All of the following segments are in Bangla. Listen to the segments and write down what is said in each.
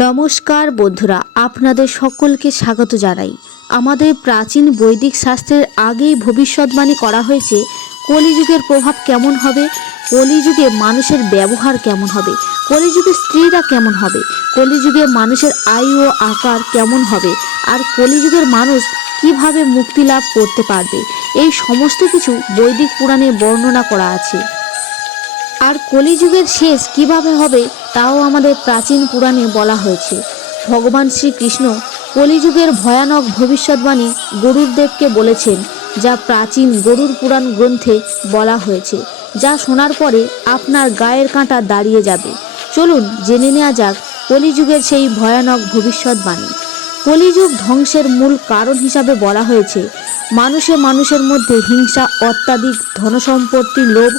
নমস্কার বন্ধুরা, আপনাদের সকলকে স্বাগত জানাই। আমাদের প্রাচীন বৈদিক শাস্ত্রের আগেই ভবিষ্যৎবাণী করা হয়েছে, কলিযুগের প্রভাব কেমন হবে, কলিযুগে মানুষের ব্যবহার কেমন হবে কলিযুগে স্ত্রীরা কেমন হবে, কলিযুগে মানুষের আয়ু ও আকার কেমন হবে, আর কলিযুগের মানুষ কীভাবে মুক্তি লাভ করতে পারবে, এই সমস্ত কিছু বৈদিক পুরাণে বর্ণনা করা আছে। আর কলিযুগের শেষ কীভাবে হবে তাও আমাদের প্রাচীন পুরাণে বলা হয়েছে। ভগবান শ্রীকৃষ্ণ কলিযুগের ভয়ানক ভবিষ্যৎবাণী গরুরদেবকে বলেছেন, যা প্রাচীন গরুর পুরাণ গ্রন্থে বলা হয়েছে, যা শোনার পরে আপনার গায়ের কাঁটা দাঁড়িয়ে যাবে। চলুন জেনে নেওয়া যাক কলিযুগের সেই ভয়ানক ভবিষ্যৎবাণী কলিযুগ ধ্বংসের মূল কারণ হিসাবে বলা হয়েছে, মানুষে মানুষের মধ্যে হিংসা, অত্যাধিক ধনসম্পত্তি, লোভ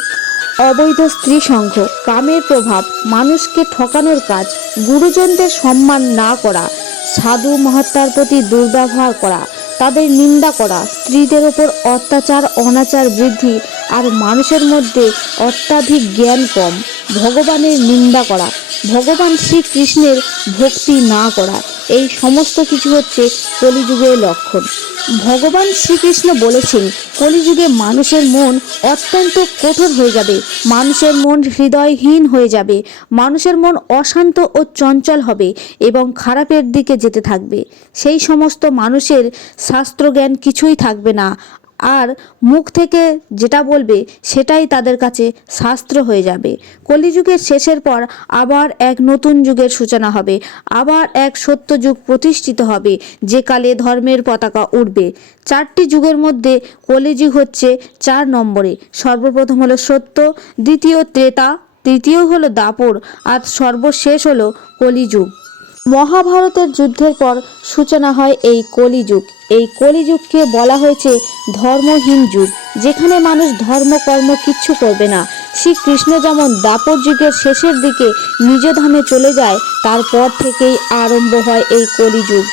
অবৈধ স্ত্রী সংঘ, কামের প্রভাব, মানুষকে ঠকানোর কাজ, গুরুজনদের সম্মান না করা, সাধু মহাত্মার প্রতি দুর্ব্যবহার করা, তাদের নিন্দা করা, স্ত্রীদের ওপর অত্যাচার, অনাচার বৃদ্ধি আর মানুষের মধ্যে অত্যাধিক জ্ঞান কম, ভগবানের নিন্দা করা, ভগবান শ্রীকৃষ্ণের ভক্তি না করা। এই সমস্ত কিছু হচ্ছে কলিযুগের লক্ষণ। ভগবান শ্রীকৃষ্ণ বলেছেন, কলিযুগে মানুষের মন অত্যন্ত কঠোর হয়ে যাবে, মানুষের মন হৃদয়হীন হয়ে যাবে, মানুষের মন অশান্ত ও চঞ্চল হবে এবং খারাপের দিকে যেতে থাকবে। সেই সমস্ত মানুষের শাস্ত্রজ্ঞান কিছুই থাকবে না। আর মুখ থেকে যেটা বলবে সেটাই তাদের কাছে শাস্ত্র হয়ে যাবে। কলিযুগের শেষের পর আবার এক নতুন যুগের সূচনা হবে, আবার এক সত্য যুগ প্রতিষ্ঠিত হবে, যে কালে ধর্মের পতাকা উঠবে চারটি যুগের মধ্যে কলিযুগ হচ্ছে চার নম্বরে। সর্বপ্রথম হলো সত্য, দ্বিতীয় ত্রেতা, তৃতীয় হলো দাপর, আর সর্বশেষ হলো কলিযুগ। মহাভারতের যুদ্ধের পর সূচনা হয় এই কলিযুগ। এই কলিযুগকে বলা হয়েছে ধর্মহীন যুগ, যেখানে মানুষ ধর্ম, কর্ম কিচ্ছু করবে না। শ্রীকৃষ্ণ যেমন দাপর যুগের শেষের দিকে নিজ ধামে চলে যায়, তারপর থেকেই আরম্ভ হয় এই কলিযুগ।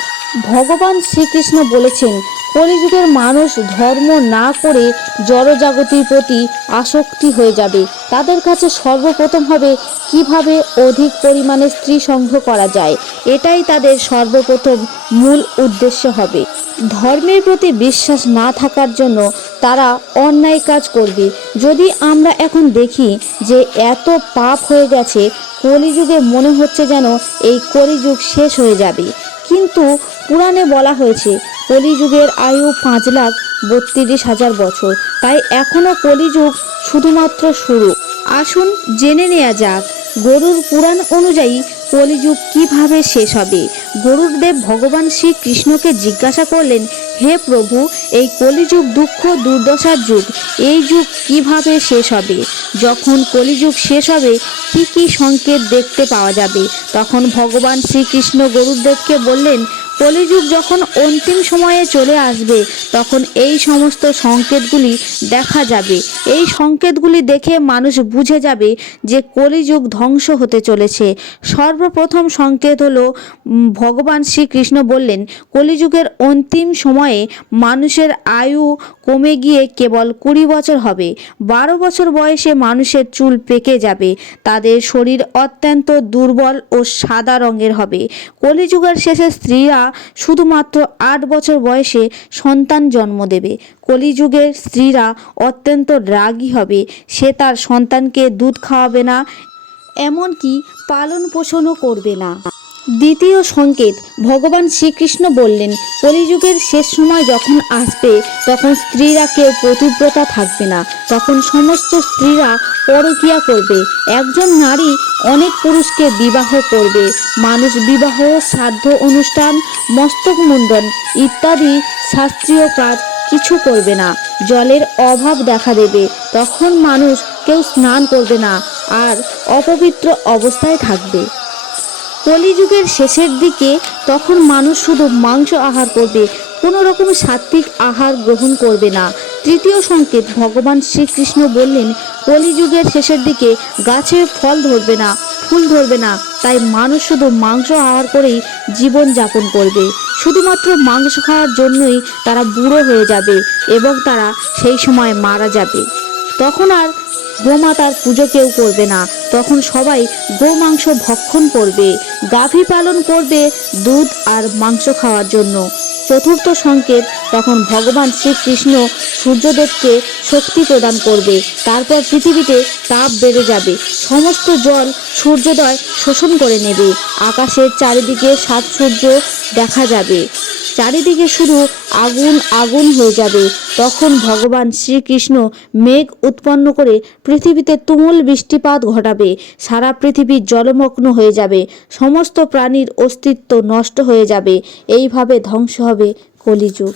ভগবান শ্রীকৃষ্ণ বলেছেন, কলিযুগের মানুষ ধর্ম না করে জড়জাগতির প্রতি আসক্তি হয়ে যাবে। তাদের কাছে সর্বপ্রথম হবে কীভাবে অধিক পরিমাণে স্ত্রী সংগ্রহ করা যায়। এটাই তাদের সর্বপ্রথম মূল উদ্দেশ্য হবে। ধর্মের প্রতি বিশ্বাস না থাকার জন্য তারা অন্যায় কাজ করবে। যদি আমরা এখন দেখি যে এত পাপ হয়ে গেছে, কলিযুগে মনে হচ্ছে যেন এই কলিযুগ শেষ হয়ে যাবে। কিন্তু পুরাণে বলা হয়েছে, কলিযুগের আয়ু পাঁচ লাখ বত্রিশ হাজার বছর। তাই এখনও কলিযুগ শুধুমাত্র শুরু। আসুন জেনে নেওয়া যাক, গরুর পুরাণ অনুযায়ী কলিযুগ কীভাবে শেষ হবে। গরুর ভগবান শ্রীকৃষ্ণকে জিজ্ঞাসা করলেন, হে প্রভু, এই কলিযুগ দুঃখ, দুর্দশার যুগ, এই যুগ কীভাবে শেষ হবে? যখন কলিযুগ শেষ হবে, কি কি সংকেত দেখতে পাওয়া যাবে? তখন ভগবান শ্রীকৃষ্ণ গরুদেবকে বললেন কলিযুগ যখন অন্তিম সময়ে চলে আসবে, তখন এই সমস্ত সংকেতগুলি দেখা যাবে। এই সংকেতগুলি দেখে মানুষ বুঝে যাবে যে কলিযুগ ধ্বংস হতে চলেছে। সর্বপ্রথম সংকেত হলো ভগবান শ্রীকৃষ্ণ বললেন, কলিযুগের অন্তিম সময়ে মানুষের আয়ু কমে গিয়ে কেবল কুড়ি বছর হবে। বারো বছর বয়সে মানুষের চুল পেকে যাবে। তাদের শরীর অত্যন্ত দুর্বল ও সাদা রঙের হবে। কলিযুগের শেষে স্ত্রীরা শুধুমাত্র আট বছর বয়সে সন্তান জন্ম দেবে। কলিযুগের স্ত্রীরা অত্যন্ত রাগী হবে। সে তার সন্তানকে দুধ খাওয়াবে না, এমনকি পালন পোষণও করবে না। দ্বিতীয় সংকেত, ভগবান শ্রীকৃষ্ণ বললেন, কলিযুগের শেষ সময় যখন আসবে, তখন স্ত্রীরা কেউ প্রতিব্রতা থাকবে না। তখন সমস্ত স্ত্রীরা পরকিয়া করবে। একজন নারী অনেক পুরুষকে বিবাহ করবে। মানুষ বিবাহ, শ্রাদ্ধ অনুষ্ঠান, মস্তক মুন্ডন ইত্যাদি শাস্ত্রীয় কাজ কিছু করবে না। জলের অভাব দেখা দেবে। তখন মানুষ কেউ স্নান করবে না। আর অপবিত্র অবস্থায় থাকবে। কলিযুগের শেষের দিকে তখন মানুষ শুধু মাংস আহার করবে, কোনো রকম সাত্বিক আহার গ্রহণ করবে না। তৃতীয় সংকেত, ভগবান শ্রীকৃষ্ণ বললেন, কলিযুগের শেষের দিকে গাছে ফল ধরবে না, ফুল ধরবে না, তাই মানুষ শুধু মাংস আহার করেই জীবন যাপন করবে। শুধুমাত্র মাংস খাওয়ার জন্যই তারা বুড়ো হয়ে যাবে এবং তারা সেই সময় মারা যাবে। তখন আর গোমাতার পুজো কেউ করবে না। তখন সবাই গোমাংস ভক্ষণ করবে, গাভী পালন করবে দুধ আর মাংস খাওয়ার জন্য। চতুর্থ সংকেত, তখন ভগবান শ্রীকৃষ্ণ সূর্যদেবকে শক্তি প্রদান করবে। তারপর পৃথিবীতে তাপ বেড়ে যাবে। সমস্ত জল সূর্যোদয় শোষণ করে নেবে। আকাশের চারিদিকে সাত সূর্য দেখা যাবে। চারিদিকে শুধু আগুন আগুন হয়ে যাবে। তখন ভগবান শ্রীকৃষ্ণ মেঘ উৎপন্ন করে পৃথিবীতে তুমুল বৃষ্টিপাত ঘটাবে। সারা পৃথিবী জলমগ্ন হয়ে যাবে। সমস্ত প্রাণীর অস্তিত্ব নষ্ট হয়ে যাবে। এইভাবে ধ্বংস হবে কলিযুগ।